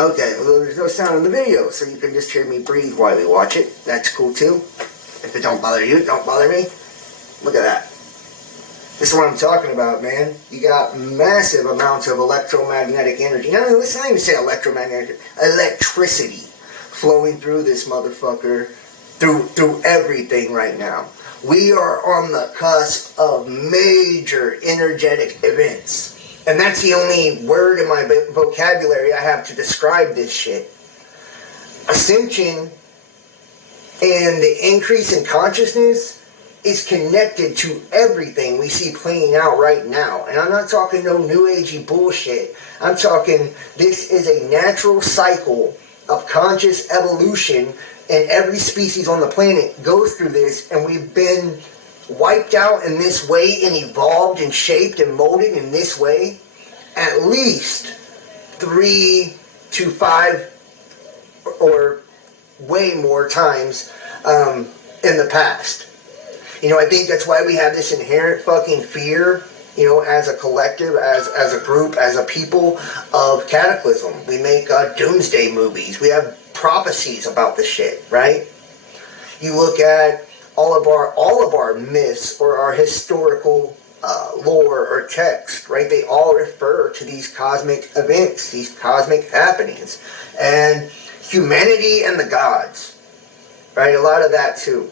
Okay, well, there's no sound in the video, so you can just hear me breathe while we watch it. That's cool too. If it don't bother you, don't bother me. Look at that. This is what I'm talking about, man. You got massive amounts of electromagnetic energy. No, let's not even say electromagnetic. Electricity flowing through this motherfucker, through everything right now. We are on the cusp of major energetic events. And that's the only word in my vocabulary I have to describe this shit. Ascension and the increase in consciousness is connected to everything we see playing out right now. And I'm not talking no new agey bullshit. I'm talking this is a natural cycle of conscious evolution, and every species on the planet goes through this, and we've been wiped out in this way and evolved and shaped and molded in this way at least 3 to 5 or way more times in the past. You know, I think that's why we have this inherent fucking fear, you know, as a collective, as a group, as a people, of cataclysm. We make doomsday movies. We have prophecies about the shit, right? You look at all of our myths or our historical lore or text, right? They all refer to these cosmic events, these cosmic happenings, and humanity and the gods, right? A lot of that too.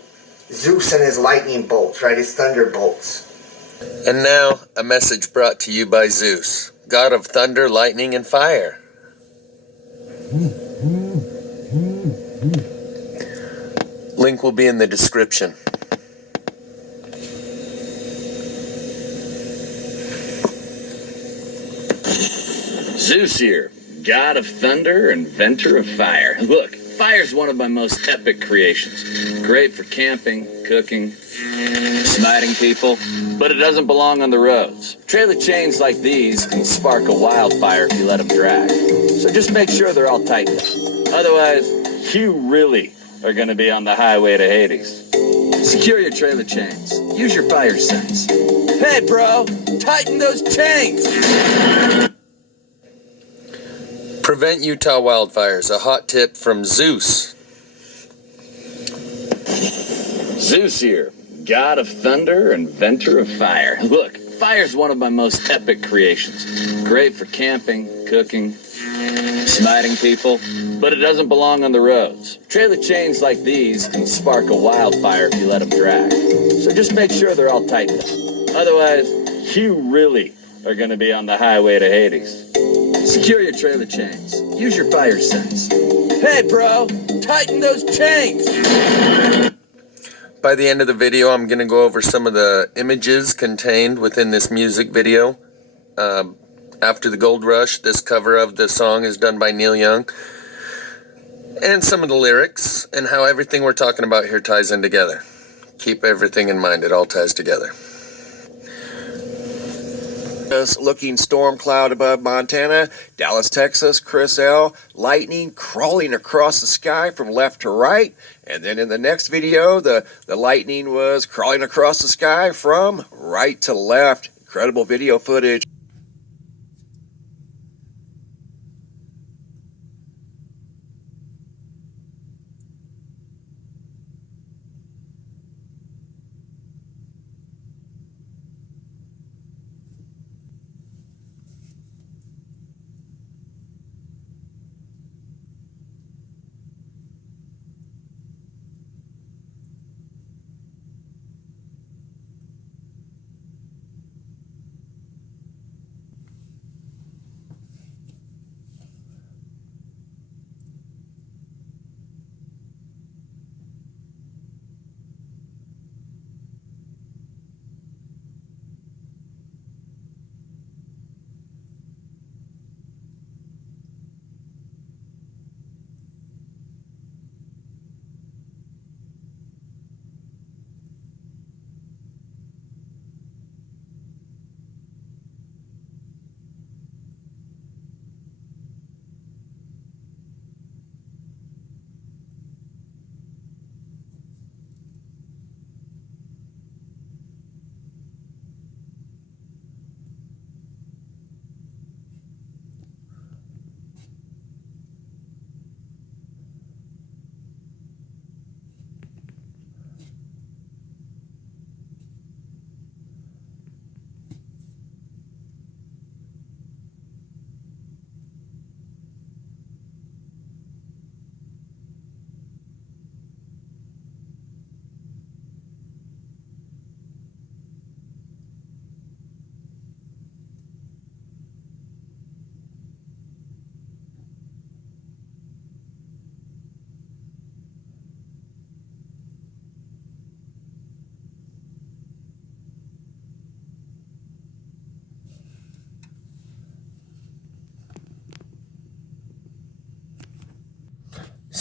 Zeus and his lightning bolts, right? His thunderbolts. And now, a message brought to you by Zeus, god of thunder, lightning, and fire. Link will be in the description. Zeus here, god of thunder, inventor of fire. Look, fire's one of my most epic creations. Great for camping, cooking, smiting people, but it doesn't belong on the roads. Trailer chains like these can spark a wildfire if you let them drag. So just make sure they're all tightened up. Otherwise, you really are going to be on the highway to Hades. Secure your trailer chains. Use your fire sense. Hey, bro, tighten those chains! Prevent Utah wildfires, a hot tip from Zeus. Zeus here, god of thunder, inventor of fire. Look, fire's one of my most epic creations. Great for camping, cooking, smiting people, but it doesn't belong on the roads. Trailer chains like these can spark a wildfire if you let them drag. So just make sure they're all tightened up. Otherwise, you really are going to be on the highway to Hades. Secure your trailer chains. Use your fire sense. Hey, bro, tighten those chains! By the end of the video, I'm going to go over some of the images contained within this music video. After the Goldrush, this cover of the song is done by Neil Young. And some of the lyrics and how everything we're talking about here ties in together. Keep everything in mind, it all ties together. Looking storm cloud above Montana, Dallas, Texas, Chris L. Lightning crawling across the sky from left to right. And then in the next video, the lightning was crawling across the sky from right to left. Incredible video footage.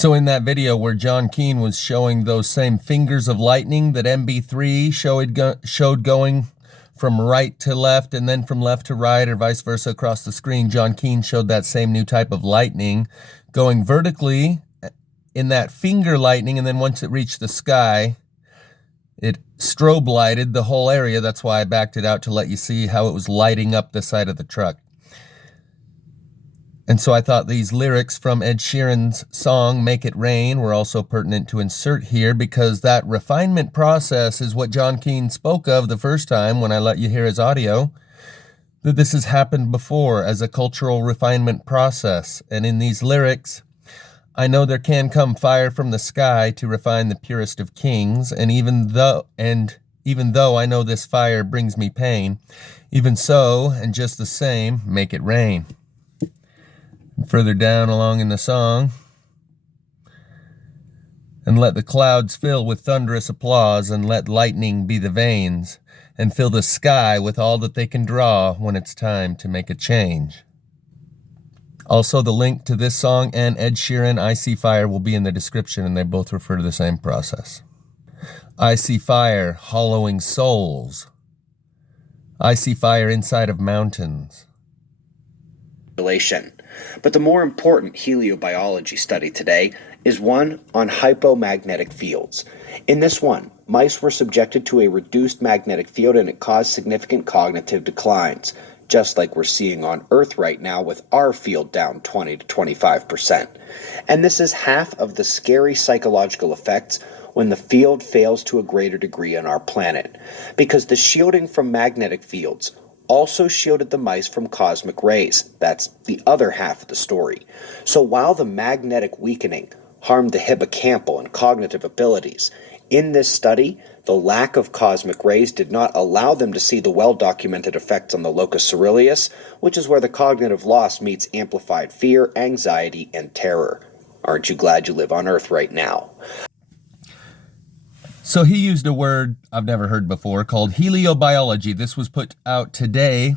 So in that video where John Keane was showing those same fingers of lightning that MB3 showed going from right to left and then from left to right or vice versa across the screen, John Keane showed that same new type of lightning going vertically in that finger lightning, and then once it reached the sky, it strobe lighted the whole area. That's why I backed it out to let you see how it was lighting up the side of the truck. And so I thought these lyrics from Ed Sheeran's song, Make It Rain, were also pertinent to insert here because that refinement process is what John Keane spoke of the first time when I let you hear his audio, that this has happened before as a cultural refinement process. And in these lyrics, I know there can come fire from the sky to refine the purest of kings, and even though I know this fire brings me pain, even so, and just the same, make it rain. Further down along in the song, and let the clouds fill with thunderous applause, and let lightning be the veins, and fill the sky with all that they can draw when it's time to make a change. Also, the link to this song and Ed Sheeran, I See Fire, will be in the description, and they both refer to the same process. I see fire hollowing souls. I see fire inside of mountains. But the more important heliobiology study today is one on hypomagnetic fields. In this one, mice were subjected to a reduced magnetic field and it caused significant cognitive declines, just like we're seeing on Earth right now with our field down 20 to 25%. And this is half of the scary psychological effects when the field fails to a greater degree on our planet, because the shielding from magnetic fields also shielded the mice from cosmic rays. That's the other half of the story. So while the magnetic weakening harmed the hippocampal and cognitive abilities, in this study, the lack of cosmic rays did not allow them to see the well-documented effects on the locus coeruleus, which is where the cognitive loss meets amplified fear, anxiety, and terror. Aren't you glad you live on Earth right now? So he used a word I've never heard before called heliobiology. This was put out today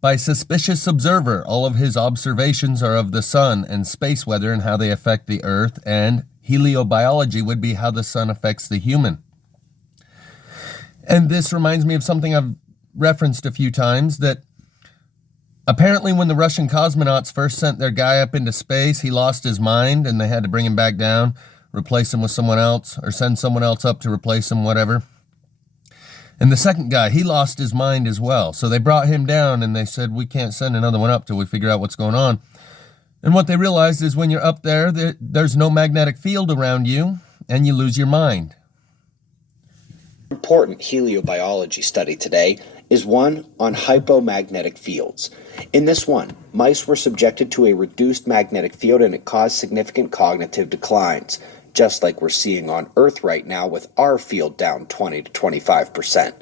by Suspicious Observer. All of his observations are of the sun and space weather and how they affect the Earth, and heliobiology would be how the sun affects the human. And this reminds me of something I've referenced a few times, that apparently when the Russian cosmonauts first sent their guy up into space, he lost his mind and they had to bring him back down, replace him with someone else, or send someone else up to replace him, whatever. And the second guy, he lost his mind as well. So they brought him down and they said, we can't send another one up till we figure out what's going on. And what they realized is when you're up there, there's no magnetic field around you and you lose your mind. Important heliobiology study today is one on hypomagnetic fields. In this one, mice were subjected to a reduced magnetic field and it caused significant cognitive declines, just like we're seeing on Earth right now with our field down 20 to 25%.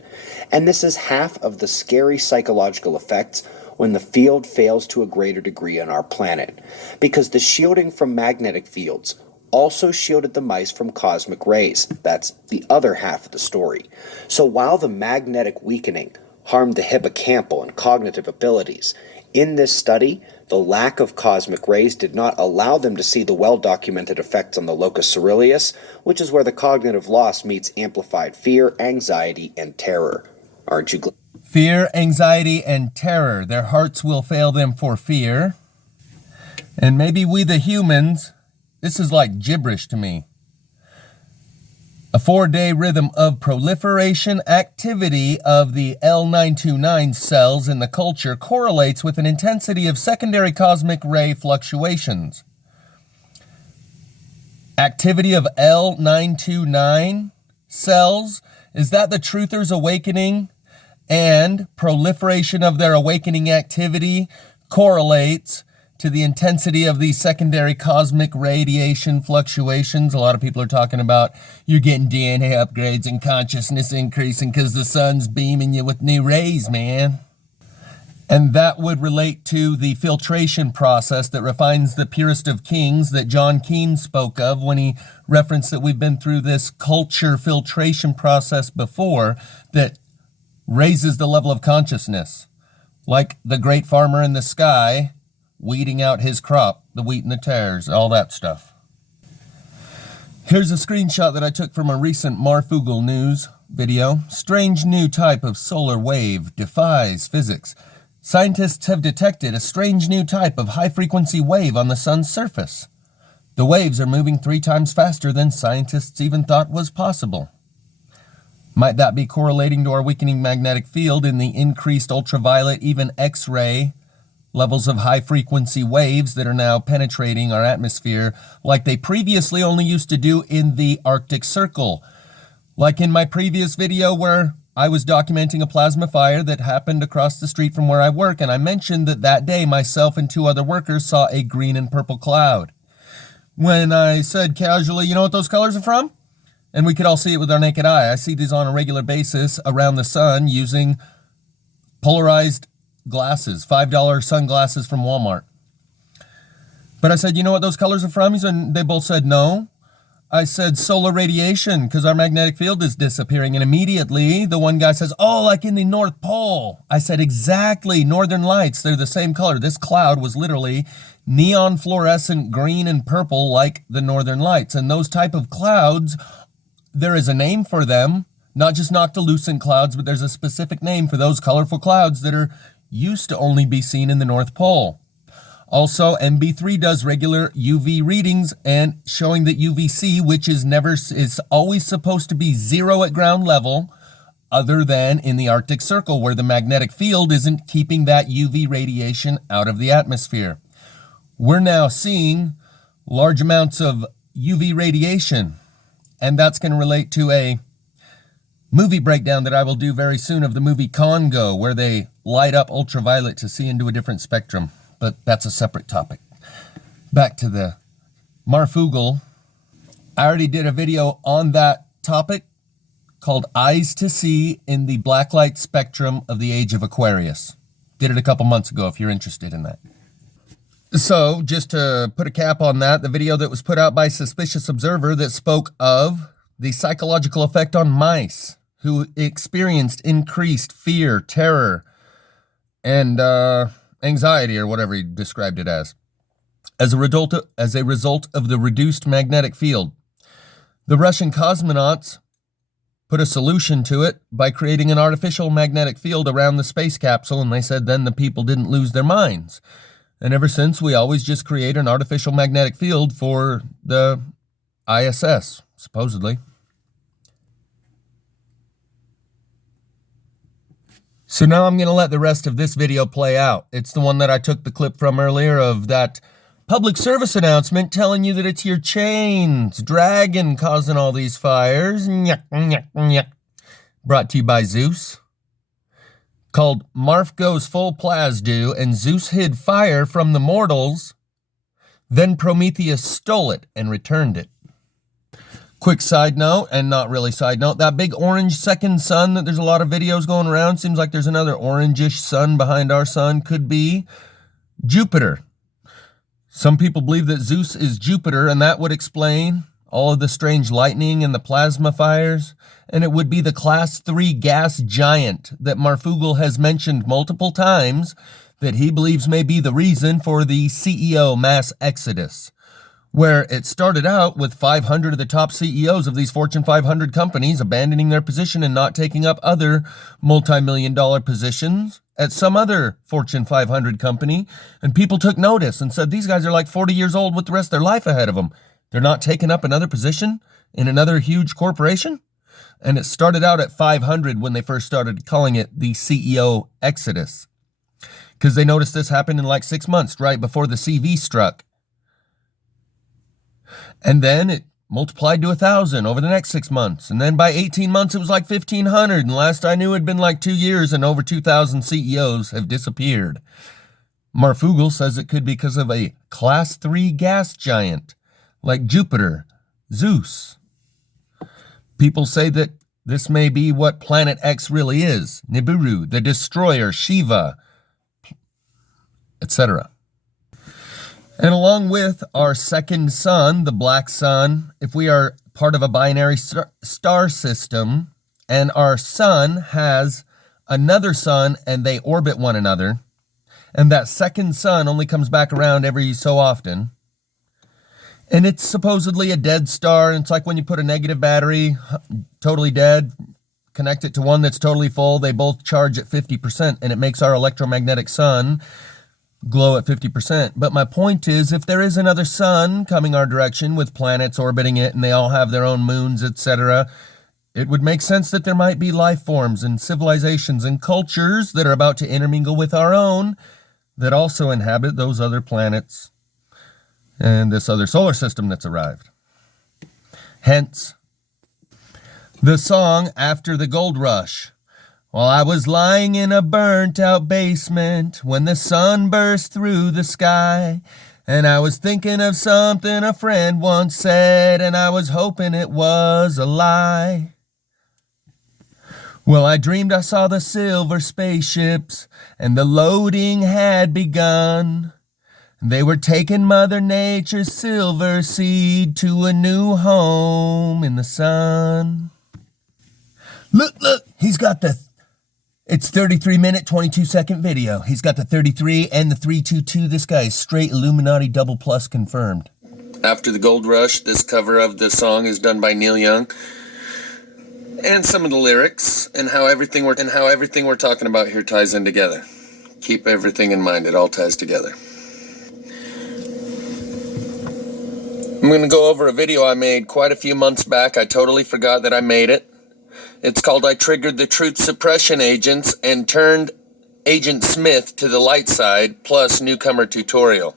And this is half of the scary psychological effects when the field fails to a greater degree on our planet, because the shielding from magnetic fields also shielded the mice from cosmic rays. That's the other half of the story. So while the magnetic weakening harmed the hippocampal and cognitive abilities, in this study, the lack of cosmic rays did not allow them to see the well-documented effects on the locus coeruleus, which is where the cognitive loss meets amplified fear, anxiety, and terror. Aren't you glad? Fear, anxiety, and terror. Their hearts will fail them for fear. And maybe we the humans, this is like gibberish to me. A 4-day rhythm of proliferation activity of the L929 cells in the culture correlates with an intensity of secondary cosmic ray fluctuations. Activity of L929 cells, is that the truthers awakening? And proliferation of their awakening activity correlates to the intensity of these secondary cosmic radiation fluctuations. A lot of people are talking about you're getting DNA upgrades and consciousness increasing because the sun's beaming you with new rays, man. And that would relate to the filtration process that refines the purest of kings that John Keane spoke of when he referenced that we've been through this culture filtration process before that raises the level of consciousness. Like the great farmer in the sky weeding out his crop, the wheat and the tares, all that stuff. Here's a screenshot that I took from a recent Marf news video. Strange new type of solar wave defies physics. Scientists have detected a strange new type of high-frequency wave on the sun's surface. The waves are moving 3 times faster than scientists even thought was possible. Might that be correlating to our weakening magnetic field in the increased ultraviolet, even X-ray levels of high-frequency waves that are now penetrating our atmosphere like they previously only used to do in the Arctic Circle? Like in my previous video where I was documenting a plasma fire that happened across the street from where I work, and I mentioned that that day myself and 2 other workers saw a green and purple cloud. When I said casually, you know what those colors are from? And we could all see it with our naked eye. I see these on a regular basis around the sun using polarized glasses, $5 sunglasses from Walmart. But I said, you know what those colors are from? And they both said no. I said solar radiation, because our magnetic field is disappearing. And immediately the one guy says, oh, like in the North Pole. I said, exactly, northern lights, they're the same color. This cloud was literally neon fluorescent green and purple like the northern lights. And those type of clouds, there is a name for them, not just noctilucent clouds, but there's a specific name for those colorful clouds that are used to only be seen in the North Pole. Also, MB3 does regular UV readings and showing that UVC, which is always supposed to be 0 at ground level, other than in the Arctic Circle, where the magnetic field isn't keeping that UV radiation out of the atmosphere. We're now seeing large amounts of UV radiation, and that's going to relate to a movie breakdown that I will do very soon of the movie Congo, where they light up ultraviolet to see into a different spectrum. But that's a separate topic. Back to the Marf. I already did a video on that topic called Eyes to See in the Blacklight Spectrum of the Age of Aquarius. Did it a couple months ago if you're interested in that. So, just to put a cap on that, the video that was put out by Suspicious Observer that spoke of the psychological effect on mice who experienced increased fear, terror, and anxiety, or whatever he described it as a result of the reduced magnetic field. The Russian cosmonauts put a solution to it by creating an artificial magnetic field around the space capsule, and they said then the people didn't lose their minds. And ever since, we always just create an artificial magnetic field for the ISS, supposedly. So now I'm going to let the rest of this video play out. It's the one that I took the clip from earlier of that public service announcement telling you that it's your chains dragon causing all these fires. Brought to you by Zeus. Called Marf Goes Full plazmaDew, and Zeus hid fire from the mortals. Then Prometheus stole it and returned it. Quick side note, and not really side note, that big orange second sun that there's a lot of videos going around, seems like there's another orangish sun behind our sun, could be Jupiter. Some people believe that Zeus is Jupiter, and that would explain all of the strange lightning and the plasma fires, and it would be the class 3 gas giant that Marf has mentioned multiple times that he believes may be the reason for the CEO mass exodus, where it started out with 500 of the top CEOs of these Fortune 500 companies abandoning their position and not taking up other multi-million-dollar positions at some other Fortune 500 company. And people took notice and said, these guys are like 40 years old with the rest of their life ahead of them. They're not taking up another position in another huge corporation? And it started out at 500 when they first started calling it the CEO exodus, because they noticed this happened in like 6 months, right before the CV struck. And then it multiplied to 1,000 over the next 6 months. And then by 18 months, it was like 1,500. And last I knew, it had been like 2 years and over 2,000 CEOs have disappeared. Marf says it could be because of a class 3 gas giant like Jupiter, Zeus. People say that this may be what Planet X really is. Nibiru, the Destroyer, Shiva, etc. And along with our second sun, the black sun, if we are part of a binary star system and our sun has another sun and they orbit one another, and that second sun only comes back around every so often, And it's supposedly a dead star, and it's like when you put a negative battery, totally dead, connect it to one that's totally full, they both charge at 50%, and it makes our electromagnetic sun glow at 50%. But my point is, if there is another sun coming our direction with planets orbiting it, and they all have their own moons, etc., it would make sense that there might be life forms and civilizations and cultures that are about to intermingle with our own that also inhabit those other planets and this other solar system that's arrived. Hence, the song After the Gold Rush. While I was lying in a burnt-out basement when the sun burst through the sky, and I was thinking of something a friend once said, and I was hoping it was a lie. Well, I dreamed I saw the silver spaceships, and the loading had begun. They were taking Mother Nature's silver seed to a new home in the sun. Look, he's got it's 33-minute, 22-second video. He's got the 33 and the 322. This guy is straight Illuminati double plus confirmed. After the Gold Rush, this cover of the song is done by Neil Young. And some of the lyrics and how everything we're talking about here ties in together. Keep everything in mind, it all ties together. I'm going to go over a video I made quite a few months back. I totally forgot that I made it. It's called I Triggered the Truth Suppression Agents and Turned Agent Smith to the Light Side, plus Newcomer Tutorial.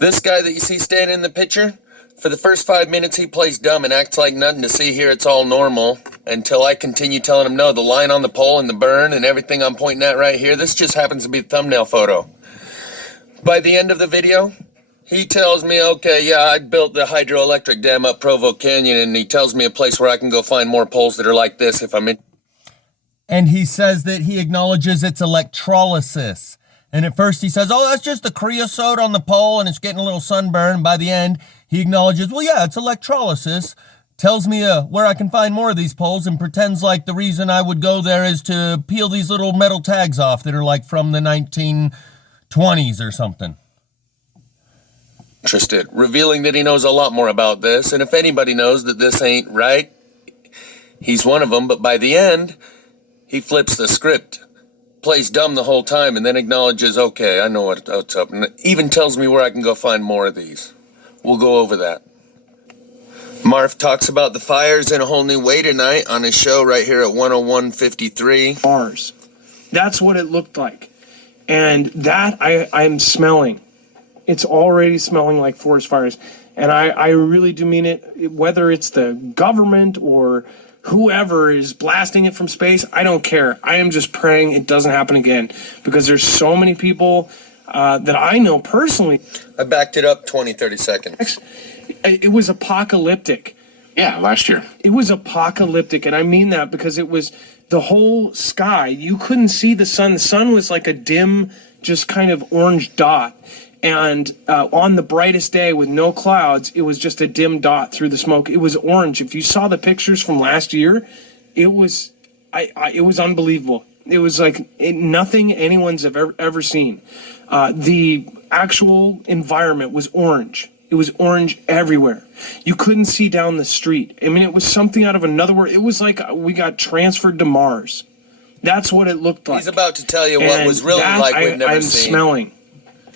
This guy that you see standing in the picture, for the first 5 minutes he plays dumb and acts like nothing to see here it's all normal, until I continue telling him no, the line on the pole and the burn and everything I'm pointing at right here, this just happens to be the thumbnail photo. By the end of the video, he tells me, okay, yeah, I built the hydroelectric dam up Provo Canyon, and he tells me a place where I can go find more poles that are like this if I'm in. And he says that he acknowledges it's electrolysis. And at first he says, oh, that's just the creosote on the pole and it's getting a little sunburn. By the end, he acknowledges, well, yeah, it's electrolysis. Tells me where I can find more of these poles and pretends like the reason I would go there is to peel these little metal tags off that are like from the 1920s or something. Interested, revealing that he knows a lot more about this, and if anybody knows that this ain't right, he's one of them. But by the end, he flips the script, plays dumb the whole time, and then acknowledges, okay, I know what's up, and even tells me where I can go find more of these. We'll go over that. Marf talks about the fires in a whole new way tonight on his show right here at 101.53. Mars. That's what it looked like. And that I'm smelling. It's already smelling like forest fires. And I really do mean it, whether it's the government or whoever is blasting it from space, I don't care. I am just praying it doesn't happen again, because there's so many people that I know personally. I backed it up 20, 30 seconds. It was apocalyptic. Yeah, last year. It was apocalyptic, and I mean that because it was the whole sky. You couldn't see the sun. The sun was like a dim, just kind of orange dot. And on the brightest day with no clouds, it was just a dim dot through the smoke. It was orange. If you saw the pictures from last year, it was it was unbelievable. It was like nothing anyone's ever seen. The actual environment was orange. It was orange everywhere. You couldn't see down the street. I mean, it was something out of another world. It was like we got transferred to Mars. That's what it looked like. He's about to tell you what was really like we've never I'm seen. Smelling.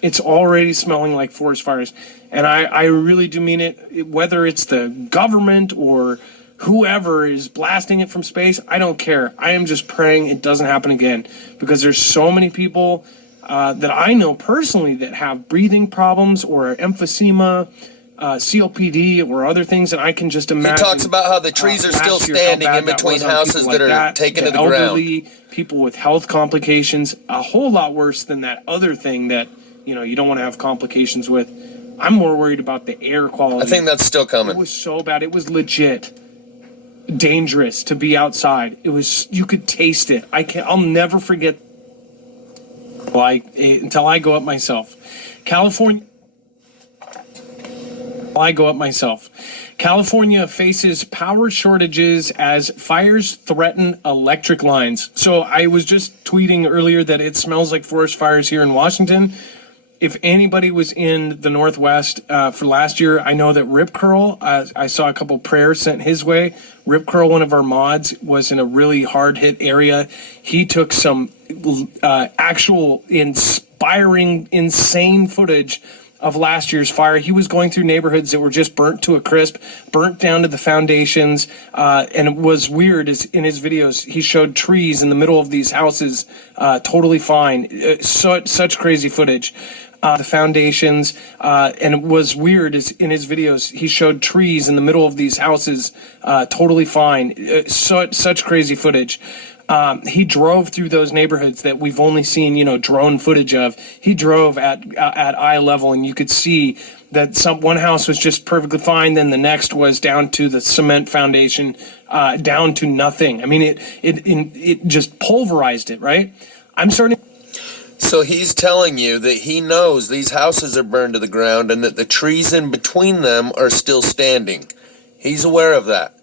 It's already smelling like forest fires. And I really do mean it, whether it's the government or whoever is blasting it from space, I don't care. I am just praying it doesn't happen again, because there's so many people that I know personally that have breathing problems or emphysema, COPD, or other things that I can just imagine. He talks about how the trees are still standing in between houses that are taken to the elderly, ground. People with health complications, a whole lot worse than that other thing that you don't want to have complications with. I'm more worried about the air quality. I think that's still coming. It was so bad. It was legit dangerous to be outside. It was, you could taste it. I'll never forget until I go up myself. California faces power shortages as fires threaten electric lines. So I was just tweeting earlier that it smells like forest fires here in Washington. if anybody was in the Northwest for last year, I know that Rip Curl, I saw a couple prayers sent his way. Rip Curl, one of our mods, was in a really hard hit area. He took some actual inspiring, insane footage of last year's fire. He was going through neighborhoods that were just burnt to a crisp, burnt down to the foundations, and it was weird. In his videos, he showed trees in the middle of these houses, totally fine. Such crazy footage. The foundations, and it was weird. In his videos, he showed trees in the middle of these houses, totally fine. Such crazy footage. He drove through those neighborhoods that we've only seen, drone footage of. He drove at eye level, and you could see that one house was just perfectly fine. Then the next was down to the cement foundation, down to nothing. I mean, it just pulverized it. Right? I'm starting. So he's telling you that he knows these houses are burned to the ground and that the trees in between them are still standing. He's aware of that.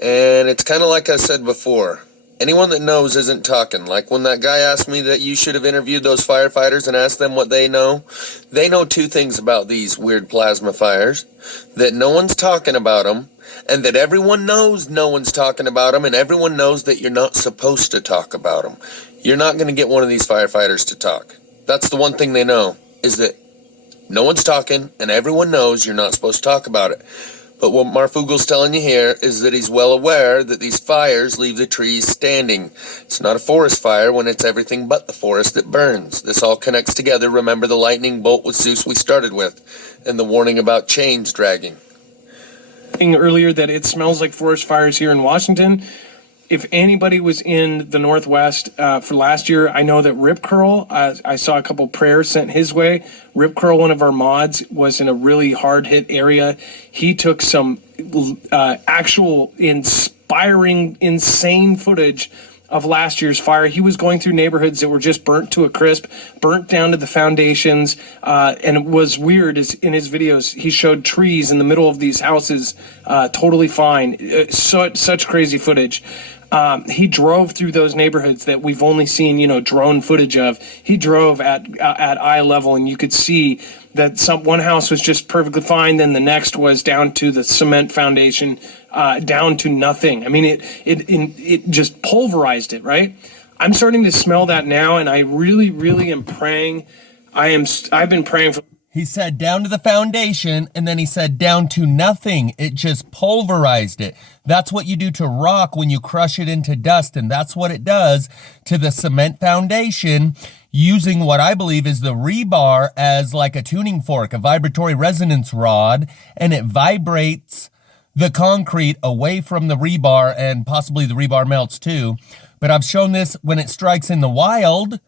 And it's kind of like I said before. Anyone that knows isn't talking. Like when that guy asked me that you should have interviewed those firefighters and asked them what they know. They know two things about these weird plasma fires. That no one's talking about them. And that everyone knows no one's talking about them. And everyone knows that you're not supposed to talk about them. You're not going to get one of these firefighters to talk. That's the one thing they know, is that no one's talking and everyone knows you're not supposed to talk about it. But what Marfugel's telling you here is that he's well aware that these fires leave the trees standing. It's not a forest fire when it's everything but the forest that burns. This all connects together. Remember the lightning bolt with Zeus we started with, and the warning about chains dragging. Earlier that it smells like forest fires here in Washington. If anybody was in the Northwest for last year, I know that Rip Curl, I saw a couple prayers sent his way. Rip Curl, one of our mods, was in a really hard hit area. He took some actual inspiring, insane footage of last year's fire. He was going through neighborhoods that were just burnt to a crisp, burnt down to the foundations, and it was weird. In his videos, he showed trees in the middle of these houses, totally fine. Such crazy footage. He drove through those neighborhoods that we've only seen, drone footage of. He drove at eye level, and you could see that one house was just perfectly fine. Then the next was down to the cement foundation, down to nothing. I mean, it just pulverized it. Right? I'm starting to smell that now, and I really, really am praying. I've been praying for. He said down to the foundation, and then he said down to nothing. It just pulverized it. That's what you do to rock when you crush it into dust, and that's what it does to the cement foundation, using what I believe is the rebar as like a tuning fork, a vibratory resonance rod, and it vibrates the concrete away from the rebar, and possibly the rebar melts too. But I've shown this when it strikes in the wild,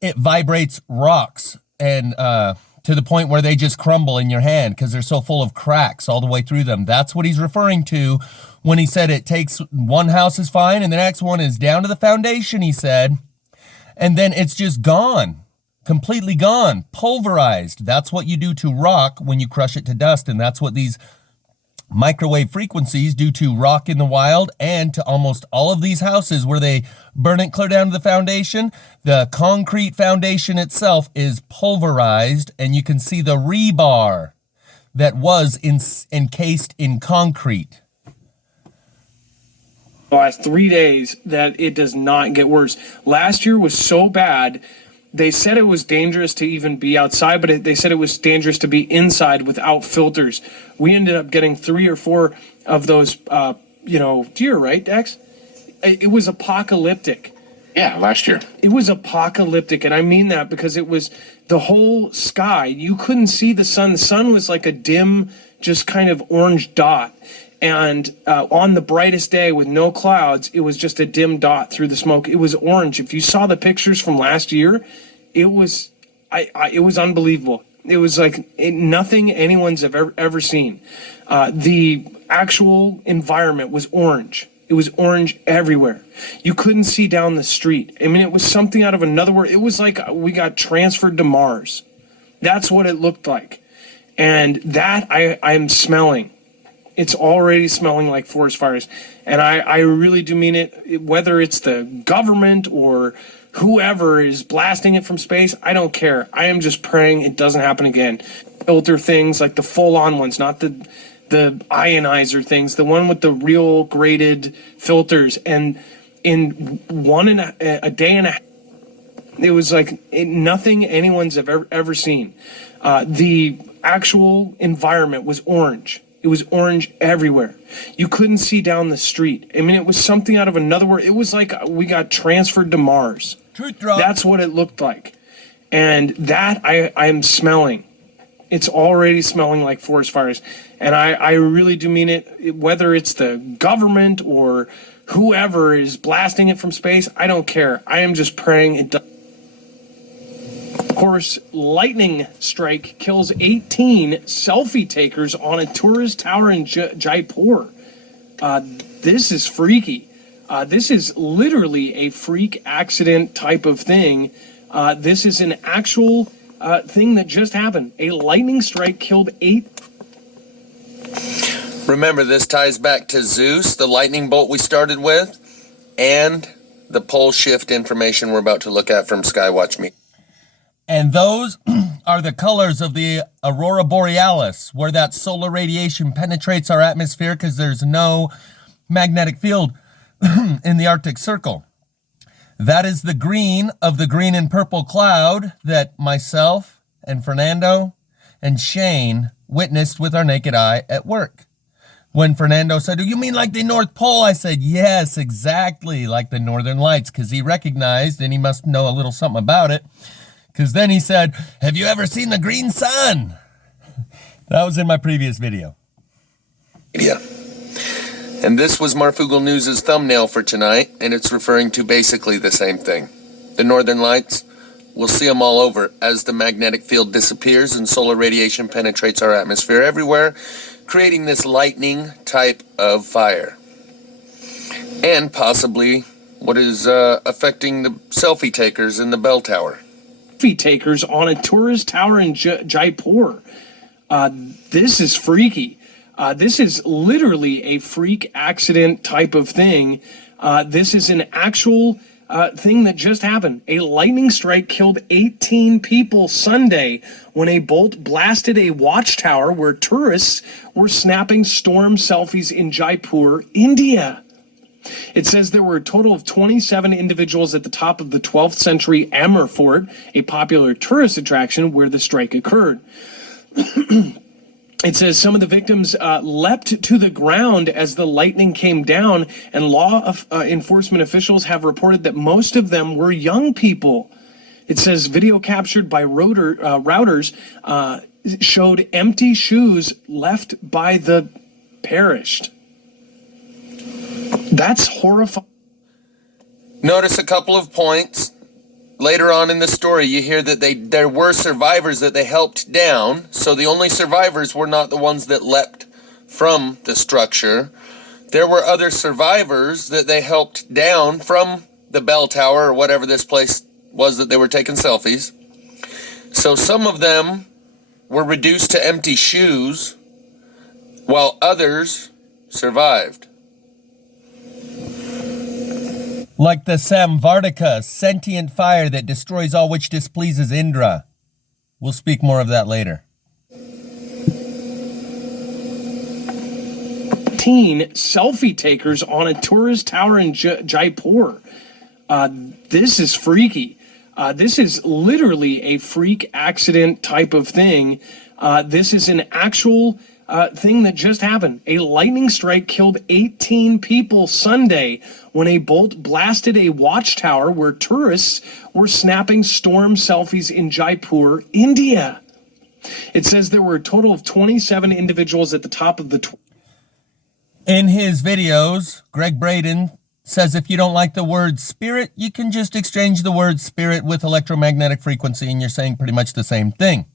it vibrates rocks, and to the point where they just crumble in your hand because they're so full of cracks all the way through them. That's what he's referring to when he said it takes one house is fine and the next one is down to the foundation, he said, and then it's just gone, completely gone, pulverized. That's what you do to rock when you crush it to dust, and that's what these microwave frequencies do to rock in the wild and to almost all of these houses where they burn it clear down to the foundation. The concrete foundation itself is pulverized, and you can see the rebar that was encased in concrete. The last 3 days that it does not get worse. Last year was so bad. They said it was dangerous to even be outside, but they said it was dangerous to be inside without filters. We ended up getting 3 or 4 of those, deer, right, Dex? It was apocalyptic. Yeah, last year. It was apocalyptic, and I mean that because it was the whole sky. You couldn't see the sun. The sun was like a dim, just kind of orange dot. And on the brightest day with no clouds, it was just a dim dot through the smoke. It was orange. If you saw the pictures from last year, it was unbelievable. It was like nothing anyone's ever seen. The actual environment was orange. It was orange everywhere. You couldn't see down the street. I mean, it was something out of another world. It was like we got transferred to Mars. That's what it looked like. And that I'm smelling. It's already smelling like forest fires. And I really do mean it, whether it's the government or whoever is blasting it from space, I don't care. I am just praying it doesn't happen again. Filter things like the full-on ones, not the ionizer things, the one with the real graded filters. And in a day and a half, it was like nothing anyone's ever seen. The actual environment was orange. It was orange everywhere. You couldn't see down the street. I mean, it was something out of another world. It was like we got transferred to Mars. Truth drop. That's what it looked like. And that I'm smelling. It's already smelling like forest fires. And I really do mean it, whether it's the government or whoever is blasting it from space, I don't care. I am just praying it does. Of course, lightning strike kills 18 selfie takers on a tourist tower in Jaipur. This is freaky. This is literally a freak accident type of thing. This is an actual thing that just happened. A lightning strike killed 8. Remember, this ties back to Zeus, the lightning bolt we started with, and the pole shift information we're about to look at from Skywatch Me. And those are the colors of the aurora borealis, where that solar radiation penetrates our atmosphere because there's no magnetic field in the Arctic Circle. That is the green of the green and purple cloud that myself and Fernando and Shane witnessed with our naked eye at work. When Fernando said, "Do you mean like the North Pole?" I said, "Yes, exactly, like the Northern Lights," because he recognized, and he must know a little something about it, because then he said, "Have you ever seen the green sun?" That was in my previous video. Yeah. And this was Marfugal News' thumbnail for tonight, and it's referring to basically the same thing. The Northern Lights, we'll see them all over as the magnetic field disappears and solar radiation penetrates our atmosphere everywhere, creating this lightning type of fire. And possibly what is affecting the selfie takers in the bell tower. Selfie takers on a tourist tower in Jaipur. This is freaky. This is literally a freak accident type of thing. This is an actual thing that just happened. A lightning strike killed 18 people Sunday when a bolt blasted a watchtower where tourists were snapping storm selfies in Jaipur, India. It says there were a total of 27 individuals at the top of the 12th century Amber Fort, a popular tourist attraction where the strike occurred. It says some of the victims leapt to the ground as the lightning came down, and law enforcement officials have reported that most of them were young people. It says video captured by routers showed empty shoes left by the perished. That's horrifying. Notice a couple of points. Later on in the story, you hear that there were survivors that they helped down, so the only survivors were not the ones that leapt from the structure. There were other survivors that they helped down from the bell tower or whatever this place was that they were taking selfies. So some of them were reduced to empty shoes, while others survived. Like the Samvartika, sentient fire that destroys all which displeases Indra. We'll speak more of that later. 18 selfie takers on a tourist tower in Jaipur. This is freaky. This is literally a freak accident type of thing. This is an actual thing that just happened. A lightning strike killed 18 people Sunday when a bolt blasted a watchtower where tourists were snapping storm selfies in Jaipur, India. It says there were a total of 27 individuals at the top of the... In his videos, Greg Braden says if you don't like the word spirit, you can just exchange the word spirit with electromagnetic frequency, and you're saying pretty much the same thing.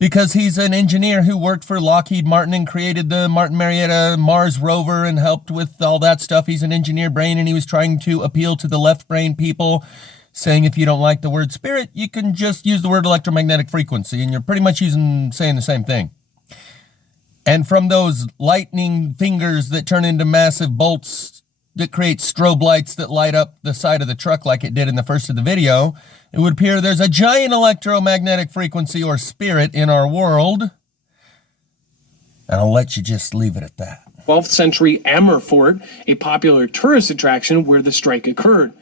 Because he's an engineer who worked for Lockheed Martin and created the Martin Marietta Mars rover and helped with all that stuff. He's an engineer brain, and he was trying to appeal to the left brain people, saying if you don't like the word spirit, you can just use the word electromagnetic frequency, and you're pretty much saying the same thing. And from those lightning fingers that turn into massive bolts that creates strobe lights that light up the side of the truck like it did in the first of the video, it would appear there's a giant electromagnetic frequency or spirit in our world. And I'll let you just leave it at that. 12th century Amerfort, a popular tourist attraction where the strike occurred.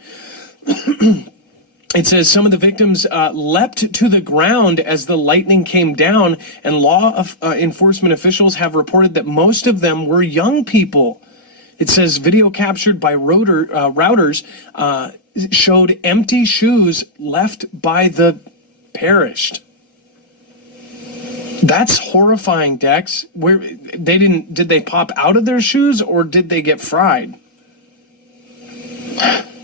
It says some of the victims leapt to the ground as the lightning came down, and law enforcement officials have reported that most of them were young people. It says video captured by routers showed empty shoes left by the perished. That's horrifying, Dex. Did they pop out of their shoes or did they get fried?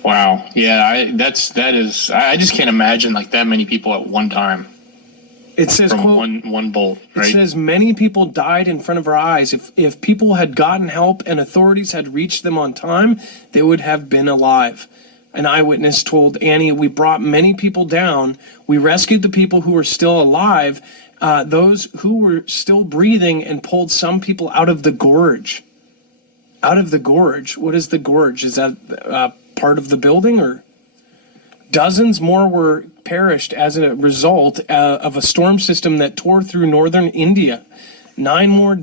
Wow. Yeah, I just can't imagine like that many people at one time. It says, from quote, one bolt, right? It says many people died in front of our eyes. If people had gotten help and authorities had reached them on time, they would have been alive. An eyewitness told Annie, we brought many people down. We rescued the people who were still alive, those who were still breathing, and pulled some people out of the gorge. Out of the gorge? What is the gorge? Is that part of the building, or? Dozens more were perished as a result of a storm system that tore through northern India. 9 more.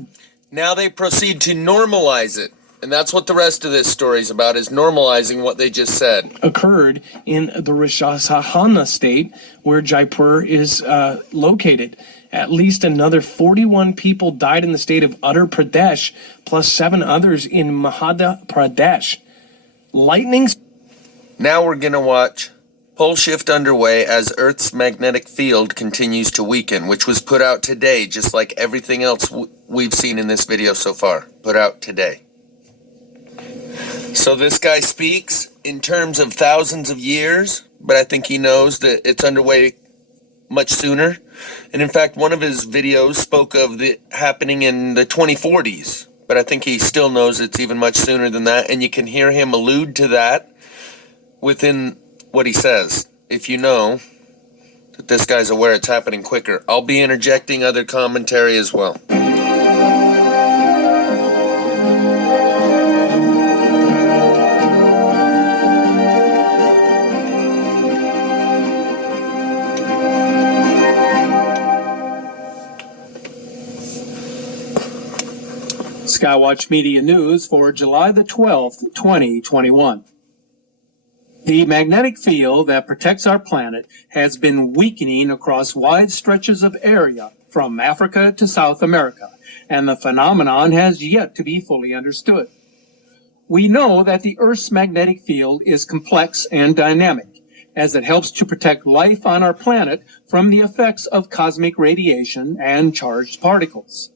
Now they proceed to normalize it. And that's what the rest of this story is about, is normalizing what they just said. Occurred in the Rajasthan state where Jaipur is located. At least another 41 people died in the state of Uttar Pradesh, plus 7 others in Madhya Pradesh. Lightnings. Now we're going to watch Pole Shift Underway as Earth's magnetic field continues to weaken, which was put out today, just like everything else we've seen in this video so far. Put out today. So this guy speaks in terms of thousands of years, but I think he knows that it's underway much sooner. And in fact, one of his videos spoke of it happening in the 2040s, but I think he still knows it's even much sooner than that. And you can hear him allude to that within what he says, if you know that this guy's aware it's happening quicker. I'll be interjecting other commentary as well. Skywatch Media News for July the 12th, 2021. The magnetic field that protects our planet has been weakening across wide stretches of area from Africa to South America, and the phenomenon has yet to be fully understood. We know that the Earth's magnetic field is complex and dynamic, as it helps to protect life on our planet from the effects of cosmic radiation and charged particles.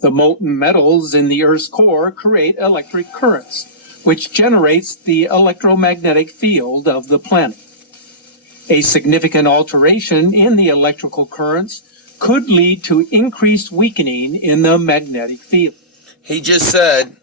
The molten metals in the Earth's core create electric currents, which generates the electromagnetic field of the planet. A significant alteration in the electrical currents could lead to increased weakening in the magnetic field. He just said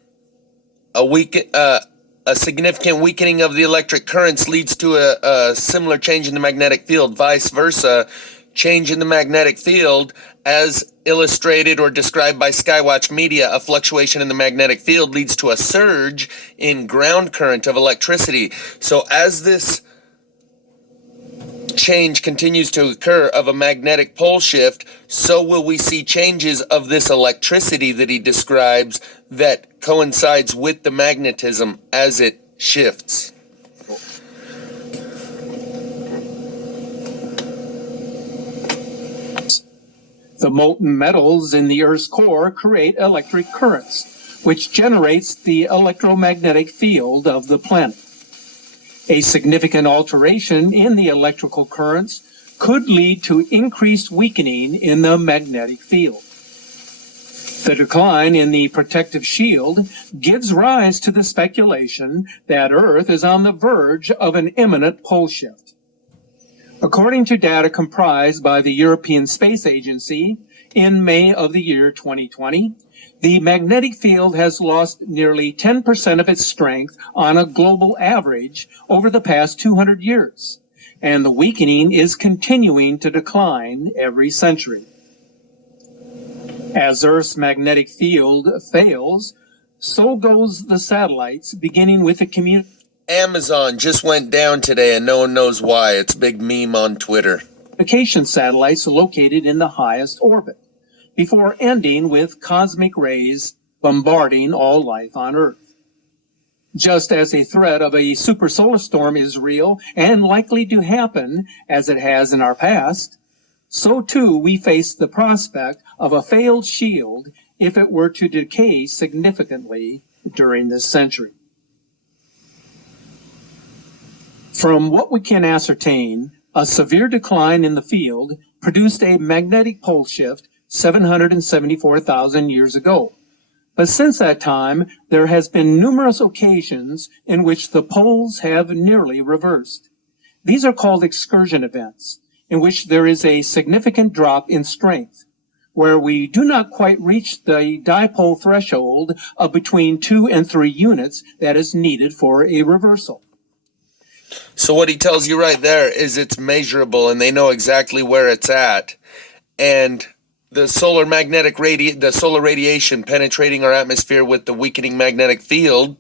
a significant weakening of the electric currents leads to a similar change in the magnetic field. Vice versa, change in the magnetic field, as illustrated or described by Skywatch Media, a fluctuation in the magnetic field leads to a surge in ground current of electricity. So as this change continues to occur of a magnetic pole shift, so will we see changes of this electricity that he describes that coincides with the magnetism as it shifts. The molten metals in the Earth's core create electric currents, which generates the electromagnetic field of the planet. A significant alteration in the electrical currents could lead to increased weakening in the magnetic field. The decline in the protective shield gives rise to the speculation that Earth is on the verge of an imminent pole shift. According to data comprised by the European Space Agency, in May of the year 2020, the magnetic field has lost nearly 10% of its strength on a global average over the past 200 years, and the weakening is continuing to decline every century. As Earth's magnetic field fails, So goes the satellites, beginning with the Amazon just went down today and no one knows why. It's a big meme on Twitter. communication satellites located in the highest orbit, before ending with cosmic rays bombarding all life on Earth. Just as a threat of a super solar storm is real and likely to happen, as it has in our past, so too we face the prospect of a failed shield if it were to decay significantly during this century. From what we can ascertain, a severe decline in the field produced a magnetic pole shift 774,000 years ago. But since that time, there has been numerous occasions in which the poles have nearly reversed. These are called excursion events, in which there is a significant drop in strength, where we do not quite reach the dipole threshold of between 2 and 3 units that is needed for a reversal. So what he tells you right there is it's measurable and they know exactly where it's at. And the solar radiation penetrating our atmosphere with the weakening magnetic field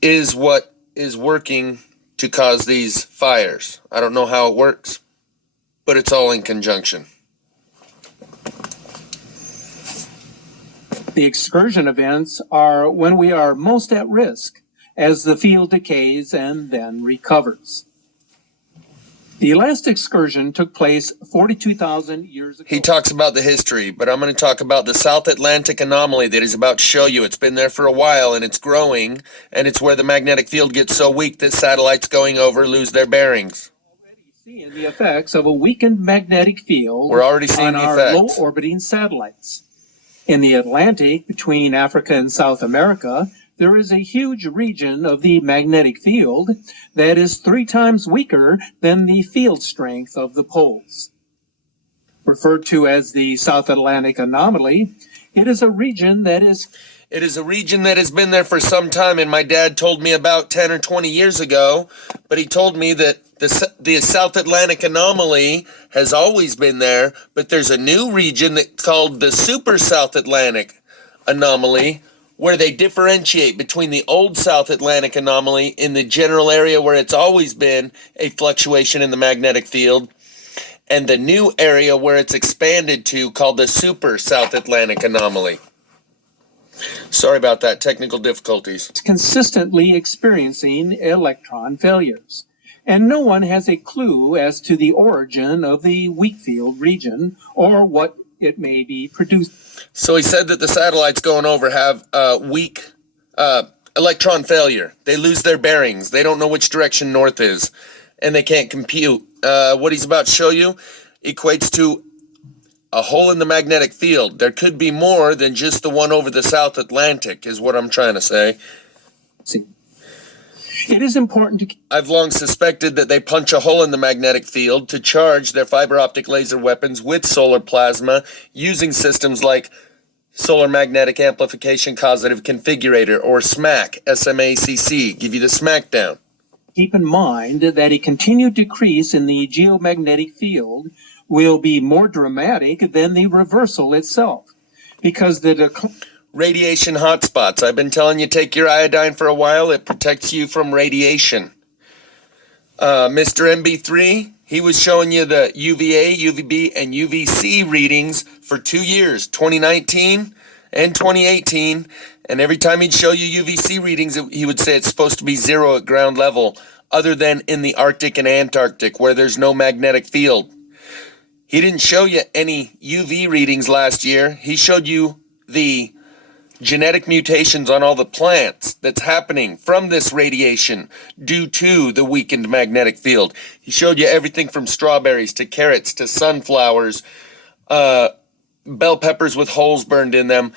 is what is working to cause these fires. I don't know how it works, but it's all in conjunction. The excursion events are when we are most at risk, as the field decays and then recovers. The last excursion took place 42,000 years ago. He talks about the history, but I'm going to talk about the South Atlantic anomaly that he's about to show you. It's been there for a while and it's growing, and it's where the magnetic field gets so weak that satellites going over lose their bearings. Seeing the effects of a weakened magnetic field We're already seeing on the our effects. low-orbiting satellites. In the Atlantic, between Africa and South America, there is a huge region of the magnetic field that is 3 times weaker than the field strength of the poles. Referred to as the South Atlantic anomaly, it is a region that has been there for some time, and my dad told me about 10 or 20 years ago, but he told me that the South Atlantic anomaly has always been there, but there's a new region that's called the Super South Atlantic anomaly, where they differentiate between the old South Atlantic anomaly in the general area where it's always been a fluctuation in the magnetic field, and the new area where it's expanded to called the Super South Atlantic anomaly. Sorry about that, technical difficulties. consistently experiencing electron failures, and no one has a clue as to the origin of the weak field region or what it may be produced. So he said that the satellites going over have weak electron failure. They lose their bearings. They don't know which direction north is, and they can't compute. What he's about to show you equates to a hole in the magnetic field. There could be more than just the one over the South Atlantic, is what I'm trying to say. It is important to I've long suspected that they punch a hole in the magnetic field to charge their fiber optic laser weapons with solar plasma using systems like Solar Magnetic Amplification Causative Configurator, or SMAC, SMACC. Give you the smackdown. keep in mind that a continued decrease in the geomagnetic field will be more dramatic than the reversal itself, because the Radiation hotspots. I've been telling you, take your iodine for a while. It protects you from radiation. Mr. MB3, he was showing you the UVA, UVB, and UVC readings for 2 years, 2019 and 2018. And every time he'd show you UVC readings, he would say it's supposed to be 0 at ground level, other than in the Arctic and Antarctic, where there's no magnetic field. He didn't show you any UV readings last year. He showed you the genetic mutations on all the plants that's happening from this radiation due to the weakened magnetic field. He showed you everything from strawberries to carrots to sunflowers, bell peppers with holes burned in them,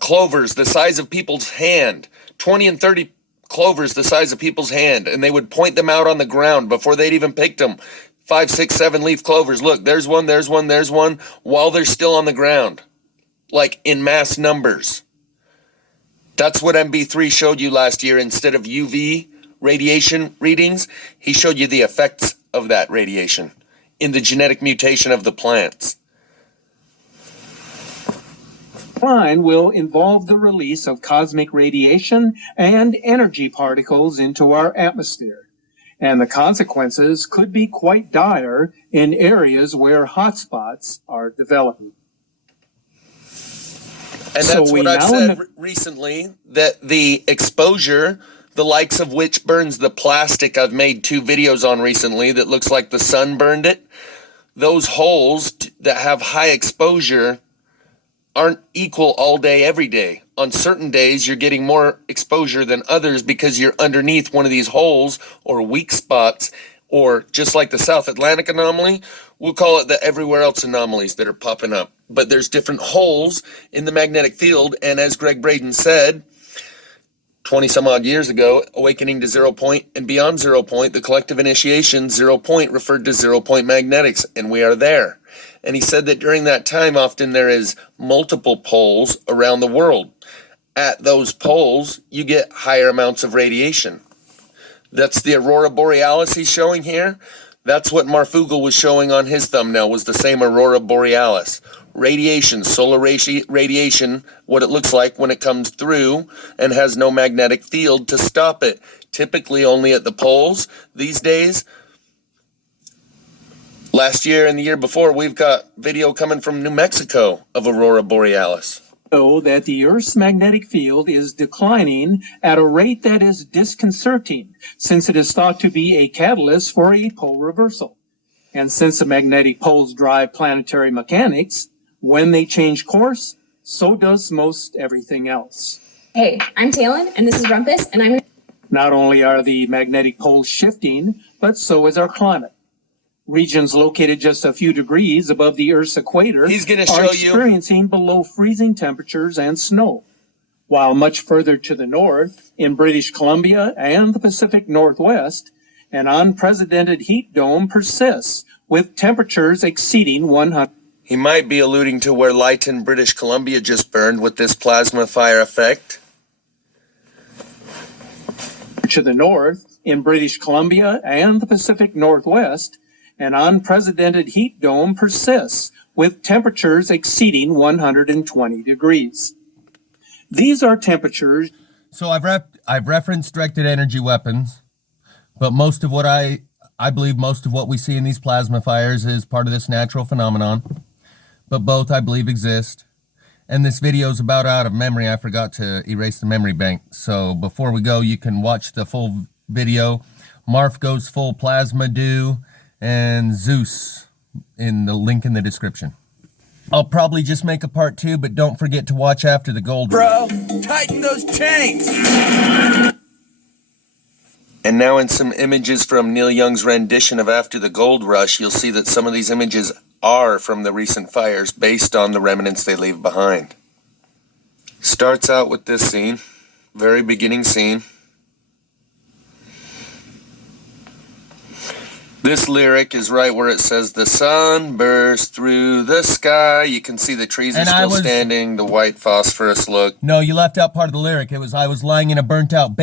clovers the size of people's hand, 20 and 30 clovers the size of people's hand, and they would point them out on the ground before they'd even picked them. 5, 6, 7 leaf clovers. Look, there's one, there's one, there's one, while they're still on the ground, like in mass numbers. That's what MB3 showed you last year. Instead of UV radiation readings, he showed you the effects of that radiation in the genetic mutation of the plants. decline will involve the release of cosmic radiation and energy particles into our atmosphere, and the consequences could be quite dire in areas where hotspots are developing. And So that's we what I've now said know- recently, that the exposure, the likes of which burns the plastic, I've made 2 videos on recently that looks like the sun burned it. Those holes that have high exposure aren't equal all day, every day. On certain days, you're getting more exposure than others because you're underneath one of these holes or weak spots, or just like the South Atlantic anomaly, we'll call it the everywhere else anomalies that are popping up. But there's different holes in the magnetic field, and as Greg Braden said 20 some odd years ago, awakening to 0 point and beyond 0 point, the collective initiation 0 point referred to 0 point magnetics, and we are there. And he said that during that time, often there is multiple poles around the world. At those poles, you get higher amounts of radiation. That's the aurora borealis he's showing here. That's what Marf was showing on his thumbnail, was the same aurora borealis. Radiation, solar radiation, what it looks like when it comes through and has no magnetic field to stop it. Typically only at the poles these days. Last year and the year before, we've got video coming from New Mexico of aurora borealis. Know that the Earth's magnetic field is declining at a rate that is disconcerting, since it is thought to be a catalyst for a pole reversal. And since the magnetic poles drive planetary mechanics, when they change course, so does most everything else. Hey, I'm Talon, and this is Rumpus, and I'm... Not only are the magnetic poles shifting, but so is our climate. Regions located just a few degrees above the Earth's equator He's gonna are show you. experiencing below freezing temperatures and snow, while much further to the north, in British Columbia and the Pacific Northwest, an unprecedented heat dome persists, with temperatures exceeding 100. He might be alluding to where Lytton, British Columbia just burned with this plasma fire effect. To the north, in British Columbia and the Pacific Northwest, an unprecedented heat dome persists, with temperatures exceeding 120 degrees. These are temperatures. So I've referenced directed energy weapons, but most of what I believe most of what we see in these plasma fires is part of this natural phenomenon. But both, I believe, exist. And this video is about out of memory. I forgot to erase the memory bank. So before we go, you can watch the full video. Marf goes full plazmaDew and Zeus in the link in the description. I'll probably just make a part 2, but don't forget to watch after the Goldrush. Bro, tighten those chains! And now in some images from Neil Young's rendition of After the Goldrush, you'll see that some of these images are from the recent fires based on the remnants they leave behind. Starts out with this scene, very beginning scene. This lyric is right where it says, the sun burst through the sky. You can see the trees are still standing, the white phosphorus look. No, you left out part of the lyric. It was, I was lying in a burnt out